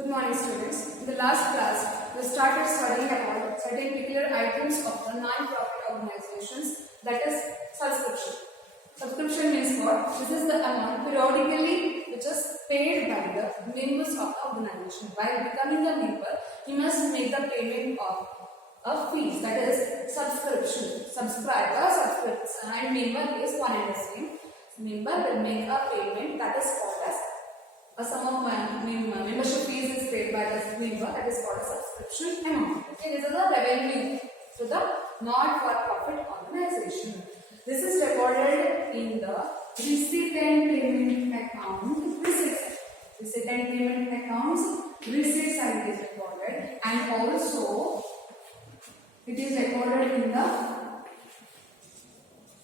Good morning, students. In the last class, we started studying about certain peculiar items of the non-profit organizations, that is subscription. Subscription means what? This is the amount periodically which is paid by the members of the organization. While becoming a member, he must make the payment of fees, that is subscription. Subscriber, subscription, and member is one and the same. Member will make a payment that is called as a sum of membership fees is paid by the member, that is called a subscription amount. Okay, this is the revenue to the not-for-profit organization. This is recorded in the receipt and payment account. Receipt and payment accounts, receipts are recorded, and also it is recorded in the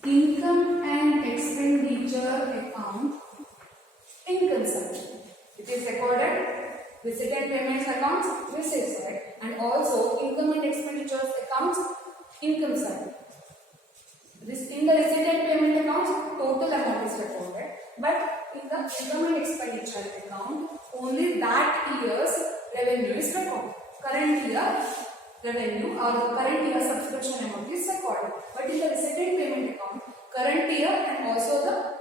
income and expenditure account. Income side. It is recorded receipt and payments accounts, receipt side, and also income and expenditures accounts, income side. In the receipt and payment accounts, total amount is recorded, but in the income and expenditure account, only that year's revenue is recorded. Current year revenue or the current year subscription amount is recorded, but in the receipt and payment account, current year and also the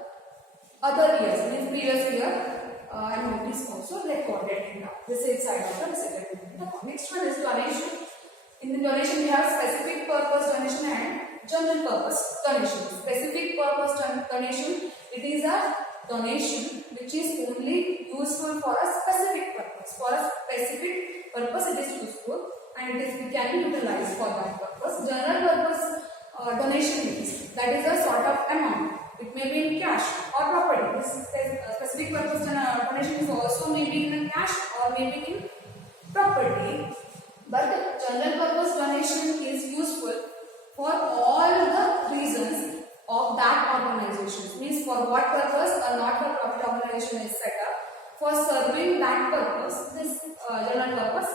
other years, means previous year amount is also recorded in the receipt side of the receipt and payment account. Next one is donation. In the donation, we have specific purpose donation and general purpose donation. Specific purpose donation, it is a donation which is only useful for a specific purpose. For a specific purpose, it is useful and it can be utilized for that purpose. General purpose donation means that is a sort of amount. It may be in cash or property. This specific purpose donation is also may be in cash or maybe in property. But general purpose donation is useful for all the reasons of that organization. Means for what purpose a not-for-profit organization is set up. For serving that purpose, this general purpose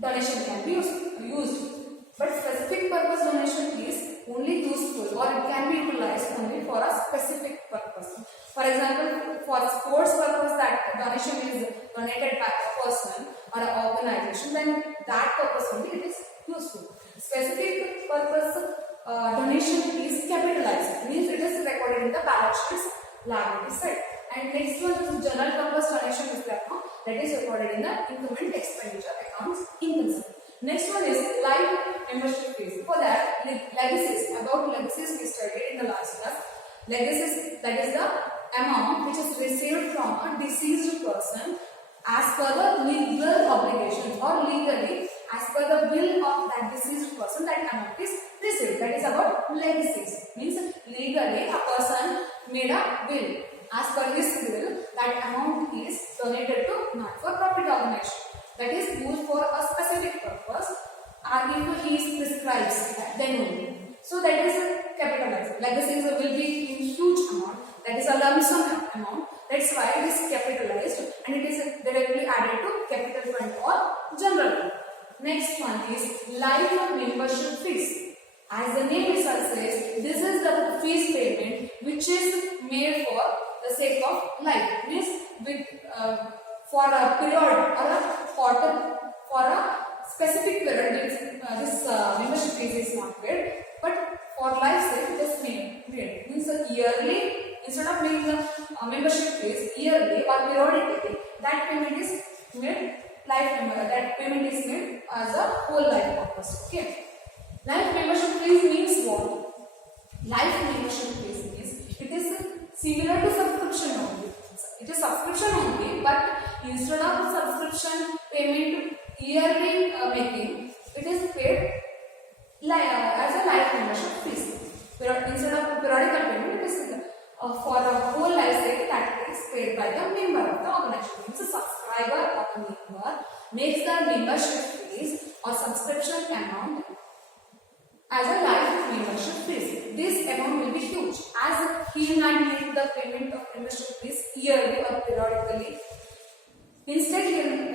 donation can be used. But specific purpose donation is only useful or it can be utilized only for a specific purpose. For example, for sports purpose, that donation is donated by a person or an organization, then that purpose only it is useful. Specific purpose donation is capitalized, means it is recorded in the balance sheet liability side. And next one is general purpose donation is the account that is recorded in the income and expenditure accounts, income side. Next one is life membership fees. For that, legacies. About legacies we studied in the last class. Legacies, that is the amount which is received from a deceased person as per the legal obligation or legally as per the will of that deceased person, that amount is received. That is about legacies. Means legally a person made a will. As per his will, that amount is donated to not-for-profit organization. That is used for a specific purpose, and if he prescribes that, then only. So that is capitalized. Legacies will be in huge amount. That is a lump sum amount. That's why it is capitalized and it is directly added to capital fund or general fund. Next one is life membership fees. As the name itself says, this is the fees payment which is made for the sake of life. Means with for a period or a quarter, for a specific period, this membership fees is not paid, but for life sake it is made. Means yearly, instead of making the membership fees yearly or periodically, that payment is made life member. That payment is made as a whole life purpose. Okay. Life membership fees means what? Life membership fees means it is similar to subscription only. It is subscription only, but instead of subscription payment yearly making, it is paid as a life membership fees. Instead of periodical payment, it is for a whole life sake that is paid by the member of the organization. Means a subscriber or a member makes the membership fees or subscription amount as a life membership fees. This amount will be huge as he will not make the payment of membership fees yearly or periodically. Instead, he will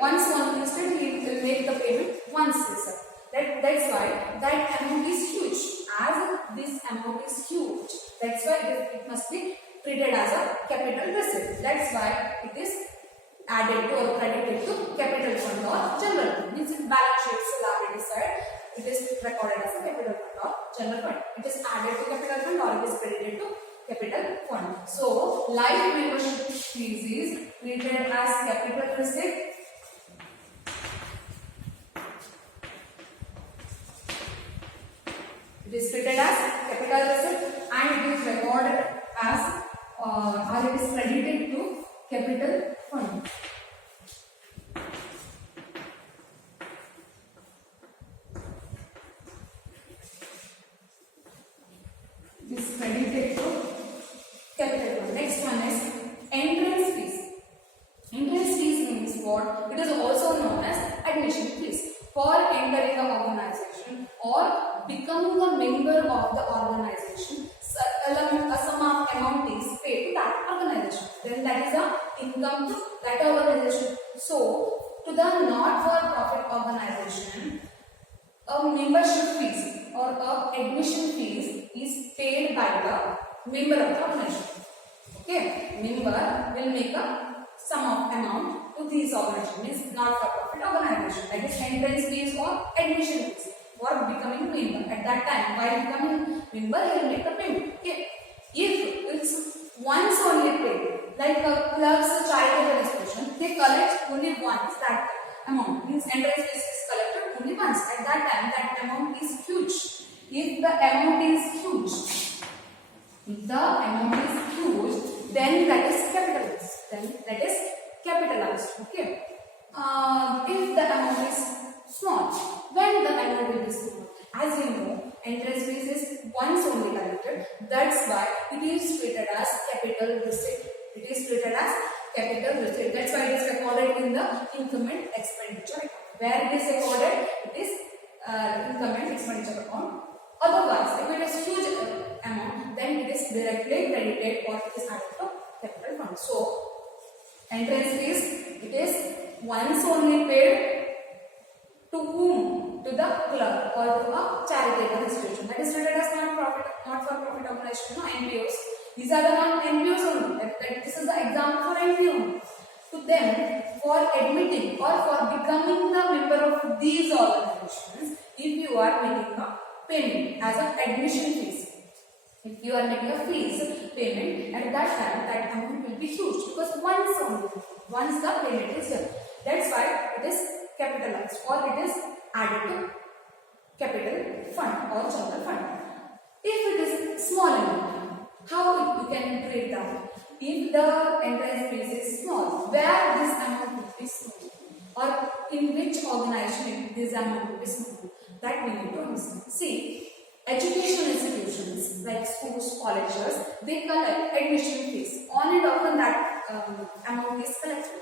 make the payment once itself. That's why that amount is huge. As this amount is huge, that's why it must be treated as a capital receipt. That's why it is added to or credited to capital capital fund or general fund. Means in balance sheets liability side, it is recorded as a capital fund or general fund. It is added to capital fund or it is credited to capital fund. So life membership fees is treated as capital receipt. It is treated as capital receipt and it is recorded as or it is credited to capital fund. It is credited to capital fund. Next one is entrance fees. Entrance fees means what? It is also known as admission fees. For entering the organization or becoming a member of the organization, a sum of amount is paid to that organization. Then that is a income to that organization. So, to the not-for-profit organization, a membership fees or a admission fees is paid by the member of the organization. Okay, member will make a sum of amount to these organizations, means not-for-profit organization, that is entrance fees or admission fees for becoming member. At that time, while becoming member, he will make a payment. Okay, if it's once only paid, like clerks charitable institution, they collect only once that amount, means entrance fees is collected only once. At that time, that amount is huge. If the amount is huge, then that is capitalized. Okay. If the amount is small, when the amount will be small, as you know, entrance fees is once only collected. That's why it is treated as capital receipt. It is treated as capital receipt. That's why it is recorded in the income and expenditure account. Where it is recorded, it is income and expenditure account. Otherwise, if it is huge amount, then it is directly credited or it is added to capital fund. So, entrance fees, it is once only paid to whom? To the clerk or to a charitable institution. That is treated as not-for-profit organization, NPOs. These are the non-NPOs only. This is the example for NPO. To them, for admitting or for becoming the member of these organizations, if you are making a payment as an admission fees, if you are making a fees payment, at that time that amount will be huge because once the payment is done. That's why it is capitalized or it is added to capital fund or general fund. If it is small amount, how you can treat that? If the entrance fees is small, where this amount will be small, or in which organization this amount will be small, that we need to understand. See, educational institutions like schools, colleges, they collect admission fees. On and often that amount is collected.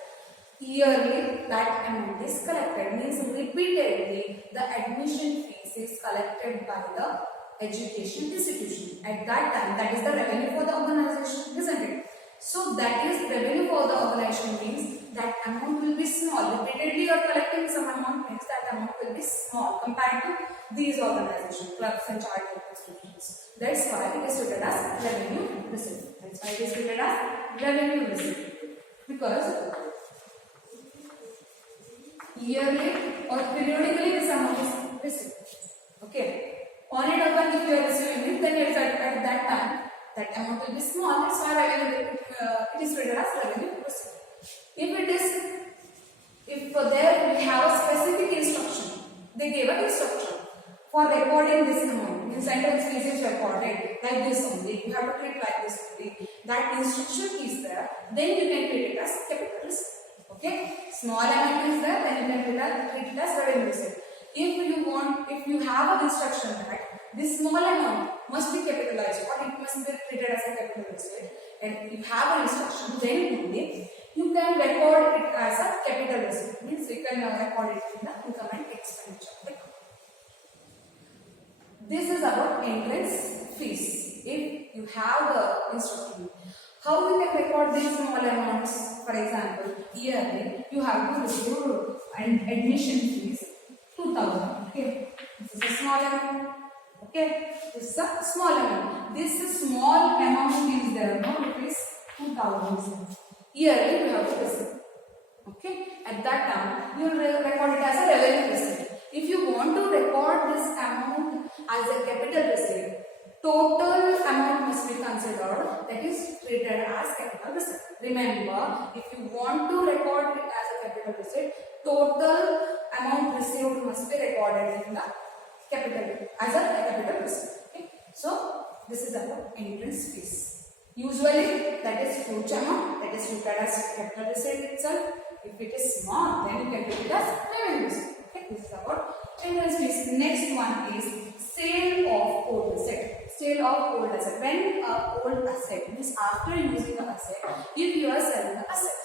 Yearly that amount is collected, means repeatedly the admission fees is collected by the education institution. At that time, that is the revenue for the organization, isn't it? So that is revenue for the organization, means that amount will be small. Repeatedly you are collecting some amount, means that amount will be small compared to these organizations, clubs and charitable institutions. That's why it is treated as revenue receipt. That's why it is treated as revenue receipt. Because yearly or periodically this amount is received. Okay. On and often if you are receiving it, then you at that time that amount will be small. That's why revenue it is treated as revenue receipt. If there we have a specific instruction, they gave an instruction for recording this amount. Means entrance fees is recorded like this only. You have to treat like this only. That instruction is there. Then you can treat it as capital receipt. Okay, small amount is there, then you can treat it as revenue receipt. If you have an instruction that this small amount must be capitalized or it must be treated as a capital receipt, and you have an instruction, then only you can record it as a capital receipt. Means you can record it in the income and expenditure account. This is about entrance fees. If you have the instruction, how you can record these small amounts? For example, yearly you have to receive an admission fees 2000. Okay, this is a small amount. Okay, this is a small amount. This small amount is there. No, it is 2000. Yearly you have to receive. Okay. Okay, at that time you will record it as a revenue receipt. If you want to record this amount as a capital receipt, total amount must be considered, that is treated as capital receipt. Remember, if you want to record it as a capital receipt, total amount received must be recorded in the capital as a capital receipt. Okay, so this is about entrance fees. Usually that is huge amount, that is treated as capital receipt itself. If it is small, then you can treat it as revenue receipt. Okay, this is about entrance fees. Next one is sale of old asset. Sale of old asset. When old asset means after using the asset, if you are selling the asset,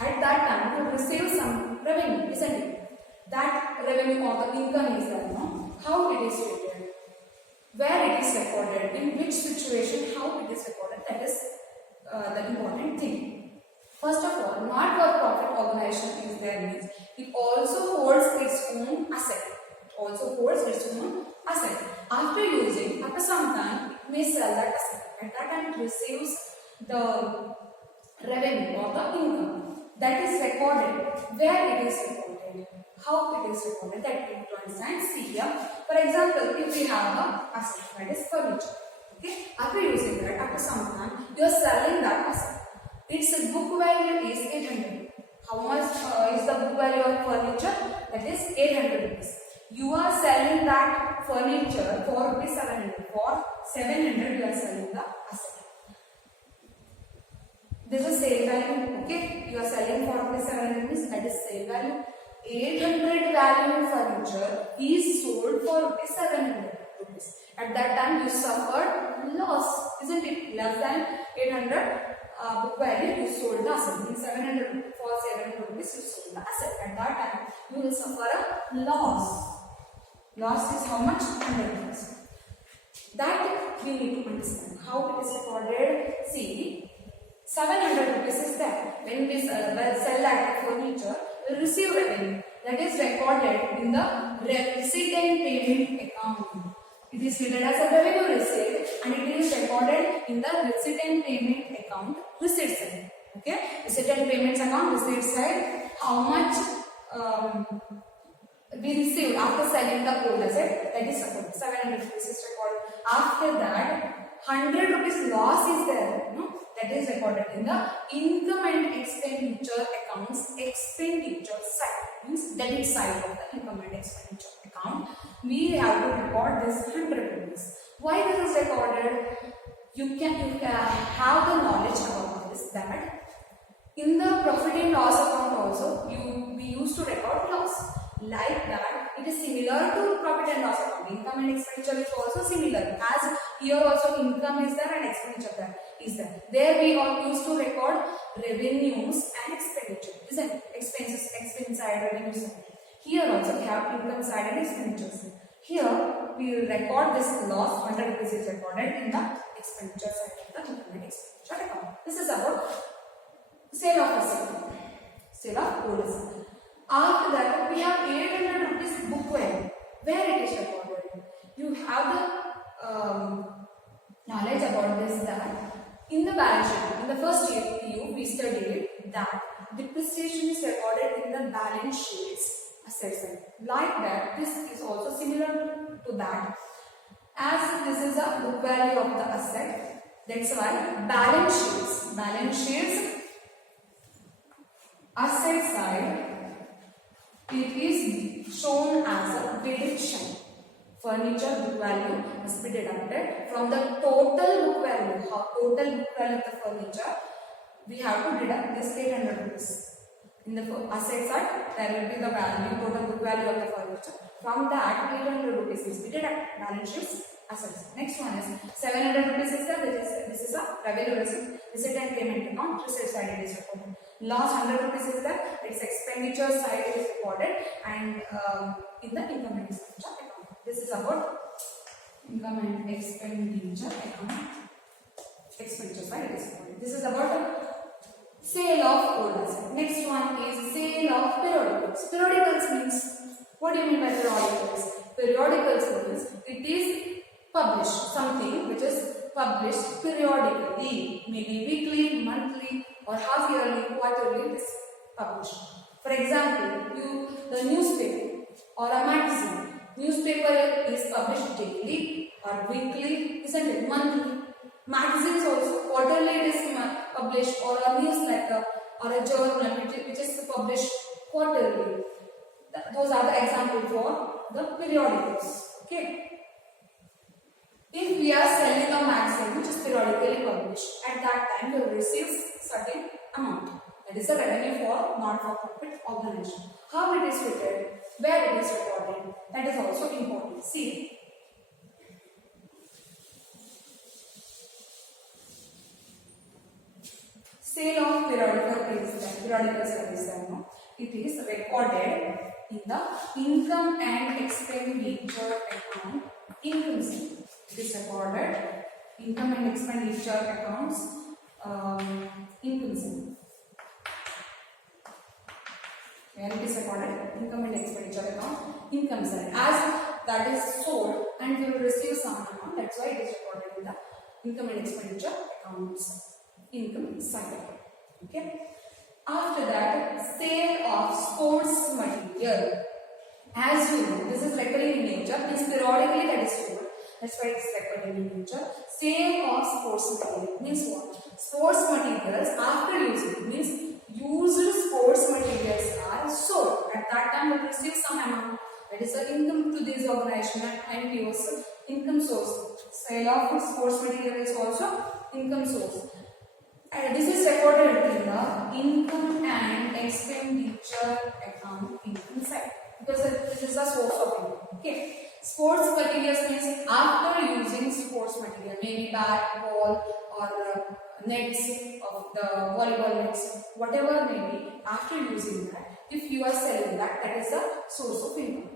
at that time you will receive some revenue, isn't it? That revenue or the income is there, no? How it is treated, where it is recorded, in which situation, how it is recorded, that is the important thing. First of all, not-for-profit organization is there means it also holds its own asset. It also holds its own asset. After using, after some time, it may sell that asset. At that time, it receives the revenue or the income that is recorded. Where it is recorded, how it is recorded, that you need to understand. See here, for example, if we have an asset that is furniture. Okay, after using that, after some time, you are selling that asset. Its book value is 800. How much is the book value of furniture? That is 800 rupees. You are selling that furniture for rupees 700. For 700 you are selling the asset. This is sale value. Okay, you are selling for rupees 700 rupees. That is sale value. 800 value furniture is sold for rupees 700 rupees. At that time you suffered loss, isn't it? Less than 800. Book value you sold the asset, means 700 for 700 rupees you sold the asset. At that time you will suffer a loss. Loss is how much? 100 rupees. That you need to understand. How it is recorded? See, 700 rupees is there. When we sell that furniture, we receive revenue. That is recorded in the receipt and payment account. It is treated as a revenue receipt and it is recorded in the receipt and payment account receipt side. Okay, receipt and payments account receipt side, how much we received after selling the old asset, that is supposed 700 rupees is recorded. After that, 100 rupees loss is there, no? That is recorded in the income and expenditure accounts expenditure side, means debit side of the income and expenditure account. We have to record this 100 rupees. Why this is recorded? You can have the knowledge about this, that in the profit and loss account also we used to record loss. Like that, it is similar to profit and loss account. Income and expenditure is also similar. As here also income is there and expenditure there is there. There we all used to record revenues and expenditure, isn't it? Expenses, expense side, revenue side. Here also we have income side and expenditure side. Here we will record this loss, 100 rupees is recorded in the expenditure side of the income and expenditure account. This is about sale of asset, sale of old asset. After that, we have 800 rupees book value. Where it is recorded? You have the knowledge about this, that in the balance sheet, in the first year PU, we studied that depreciation is recorded in the balance sheets assets. Like that, this is also similar to that. As this is the book value of the asset, that's why balance sheets, asset side, it is shown as a deduction. Furniture book value must be deducted from the total book value. Total book value of the furniture, we have to deduct this 800 rupees. In the asset side, there will be the value, total book value of the furniture. From that, 800 rupees is deducted. Balance sheets, assets. Next one is 700 rupees is there. This is a revenue receipt. Receipt and payment account. Receipt side it is recorded. Last 100 rupees is there. Its expenditure side is recorded, and in the income and expenditure account. This is about income and expenditure account. Expenditure side it is recorded. This is about sale of old asset. Next one is sale of periodicals. Periodicals means, what do you mean by periodicals? Periodicals means it is published, something which is published periodically, maybe weekly, monthly, or half yearly, quarterly, it is published. For example, the newspaper or a magazine. Newspaper is published daily or weekly, isn't it? Monthly. Magazines also quarterly it is published, or a newsletter or a journal which is published quarterly. Those are the examples for the periodicals. Okay. If we are selling a magazine which is periodically published, at that time we will receive certain amount. That is the revenue for not-for-profit organization. How it is treated, where it is recorded, that is also important. See, sale of periodical service, it is recorded in the income and expenditure account, income side. It is recorded income and expenditure accounts, income side. Where it is recorded income and expenditure account, income side. As that is sold and we will receive some amount, that's why it is recorded in the income and expenditure accounts, income side. Okay. After that, sale of sports material. As you know, this is recurring in nature, means periodically that is sold. That's why it is recorded in nature. Sale of sports material means what? Sports materials after using means used sports materials are sold. At that time, we will receive some amount. That is the income to this organization and use income source. Sale of sports material is also income source. And this is recorded in the income and expenditure account, income side, because this is the source of income. Okay. Sports materials means after using sports material, maybe bat, ball, or nets of the volleyball nets, whatever may be, after using that, if you are selling that, that is the source of income.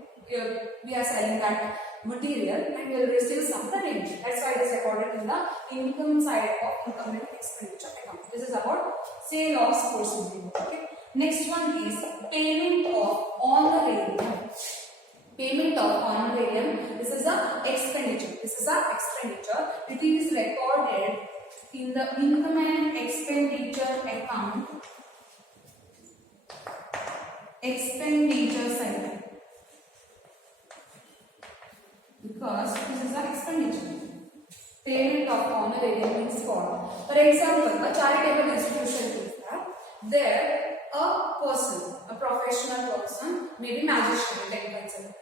We are selling that material and we will receive some revenue. That's why it is recorded in the income side of income and expenditure account. This is about sale of sports material. Okay. Next one is payment of honorarium. Payment of honorarium. This is a expenditure. This is a expenditure. It is recorded in the income and expenditure account, expenditure side. Because this is an expenditure. Payment of honorarium means what? For example, a charitable institution is that there a person, a professional person, maybe magistrate, like consider,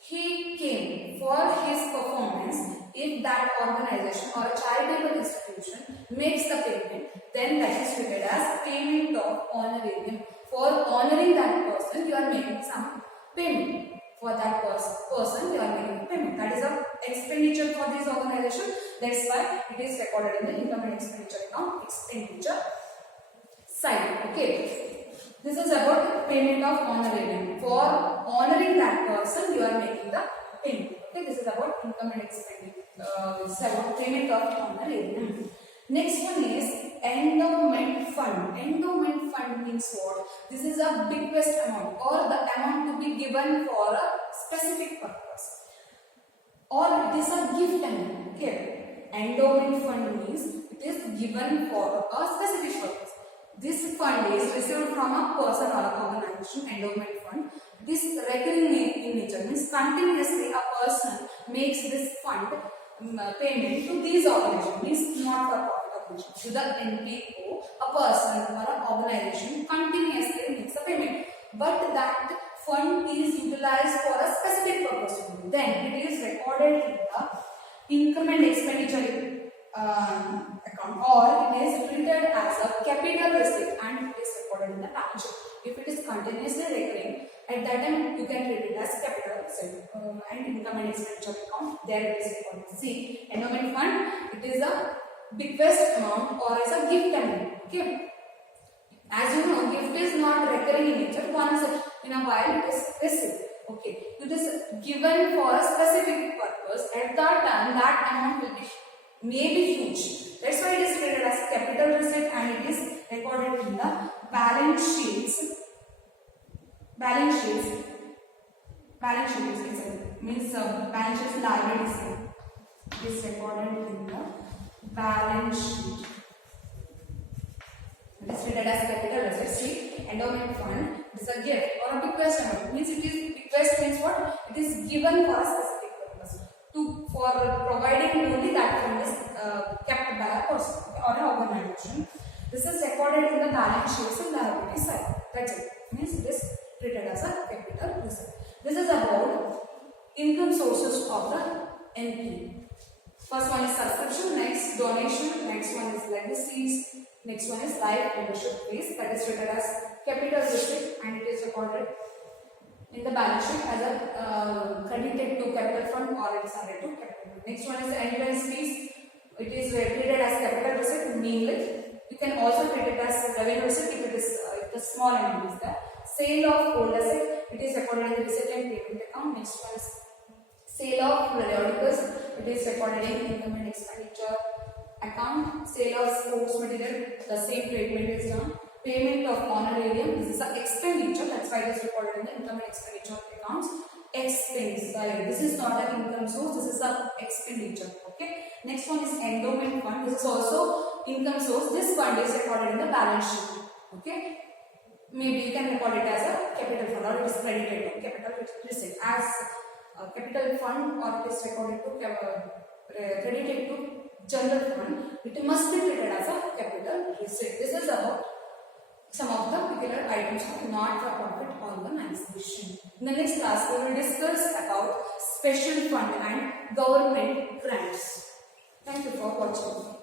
he came for his performance. If that organization or a charitable institution makes the payment, then that is treated as payment of honorarium. For honoring that person, you are making some payment. For that person, you are making a payment. That is a expenditure for this organization. That's why it is recorded in the income and expenditure account, expenditure side. Okay. This is about payment of honorarium. For honoring that person, you are making the payment. Okay. This is about income and expenditure. This is about payment of honorarium. Next one is endowment fund. Endowment fund means what? This is a biggest amount or the amount to be given for a specific purpose. Or it is a gift amount. Okay. Endowment fund means it is given for a specific purpose. This fund is received from a person or an organization, endowment fund. This recurring in nature means continuously a person makes this fund payment to these organizations, means not for profit organization. To the NPO, a person or an organization continuously makes a payment. But that fund is utilized for a specific purpose. Then it is recorded in the income and expenditure account, or it is treated as a capital receipt and it is recorded in the balance sheet. If it is continuously recurring, at that time you can treat it as capital receipt and income and expenditure account. There it is recorded. See, endowment fund, it is a biggest amount or as a gift amount. Okay. As you know, gift is not recurring in nature. Once in a while it is received. Okay. It is given for a specific purpose. At that time, that amount will be maybe huge. That's why it is treated as capital receipt and it is recorded in the balance sheets. Balance sheets means balance sheets liabilities. It is recorded in the balance sheet. It is treated as capital receipt. See, endowment fund It is a gift or a bequest amount. Means it is bequest means what? It is given for a specific purpose. For providing only that fund is kept by a person or an organization. This is recorded in the balance sheets and liability side. That's it. Means it is treated as a capital reserve. This is about income sources of the NP. First one is subscription, next donation, next one is legacies, next one is life membership fees. That is treated as capital receipt and it is recorded in the balance sheet as a credited to capital fund or it is added to capital fund. Next one is the entrance fees. It is treated as capital receipt, mainly. You can also treat it as revenue receipt if it is if the small amount is there. Sale of old asset, it is recorded in the receipt and payment account. Next one is sale of periodicals, it is recorded in income and expenditure account. Sale of sports material, the same treatment is done. Payment of honorarium, this is an expenditure, that's why it is recorded in the income and expenditure accounts. Expense, this is not an income source, this is an expenditure. Okay. Next one is endowment fund, this is also income source. This fund is recorded in the balance sheet. Okay. Maybe you can record it as a capital fund or it is credited to capital receipt as capital fund or it is recorded to credited to general fund. It must be treated as a capital receipt. This is about some of the particular items of not-for-profit organization. In the next class, we will discuss about special fund and government grants. Thank you for watching.